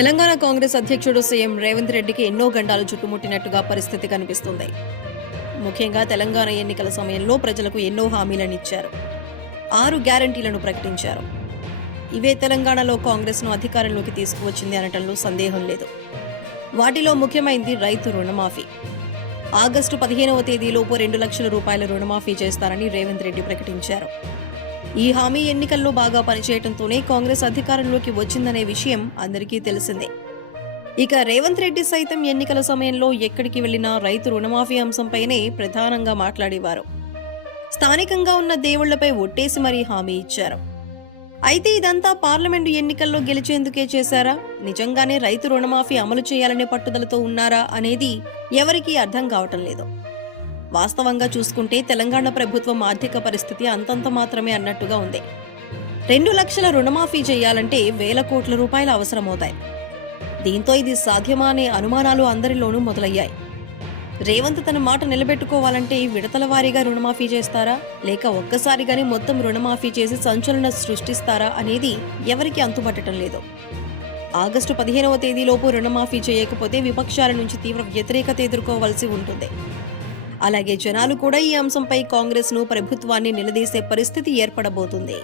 తెలంగాణ కాంగ్రెస్ అధ్యక్షుడు సీఎం రేవంత్ రెడ్డికి ఎన్నో గండాలు చుట్టుముట్టినట్టుగా పరిస్థితి కనిపిస్తుంది. ముఖ్యంగా తెలంగాణ ఎన్నికల సమయంలో ప్రజలకు ఎన్నో హామీలనిచ్చారు. 6 గ్యారంటీలను ప్రకటించారు. ఇవే తెలంగాణలో కాంగ్రెస్ను అధికారంలోకి తీసుకువచ్చింది అనటంలో సందేహం లేదు. వాటిలో ముఖ్యమైనది రైతు రుణమాఫీ. ఆగస్టు 15వ తేదీలోపు 2 లక్షల రూపాయల రుణమాఫీ చేస్తారని రేవంత్ రెడ్డి ప్రకటించారు. ఈ హామీ ఎన్నికల్లో బాగా పనిచేయడంతోనే కాంగ్రెస్ అధికారంలోకి వచ్చిందనే విషయం అందరికీ తెలిసిందే. ఇక రేవంత్ రెడ్డి సైతం ఎన్నికల సమయంలో ఎక్కడికి వెళ్లినా రైతు రుణమాఫీ అంశంపైనే ప్రధానంగా మాట్లాడేవారు. స్థానికంగా ఉన్న దేవుళ్లపై ఒట్టేసి మరీ హామీ ఇచ్చారు. అయితే ఇదంతా పార్లమెంటు ఎన్నికల్లో గెలిచేందుకే చేశారా, నిజంగానే రైతు రుణమాఫీ అమలు చేయాలనే పట్టుదలతో ఉన్నారా అనేది ఎవరికీ అర్థం కావటం లేదు. వాస్తవంగా చూసుకుంటే తెలంగాణ ప్రభుత్వం ఆర్థిక పరిస్థితి అంతంత మాత్రమే అన్నట్టుగా ఉంది. 2 లక్షల రుణమాఫీ చేయాలంటే వేల కోట్ల రూపాయలు అవసరమవుతాయి. దీంతో ఇది సాధ్యమా అనే అనుమానాలు అందరిలోనూ మొదలయ్యాయి. రేవంత్ తన మాట నిలబెట్టుకోవాలంటే విడతల వారీగా రుణమాఫీ చేస్తారా, లేక ఒక్కసారిగానే మొత్తం రుణమాఫీ చేసి సంచలనం సృష్టిస్తారా అనేది ఎవరికీ అంతుపట్టడం లేదు. ఆగస్టు 15వ తేదీలోపు రుణమాఫీ చేయకపోతే విపక్షాల నుంచి తీవ్ర వ్యతిరేకత ఎదుర్కోవాల్సి ఉంటుంది. అలాగే జనాలు కూడా ఈ అంశంపై కాంగ్రెస్ను, ప్రభుత్వాన్ని నిలదీసే పరిస్థితి ఏర్పడబోతుంది.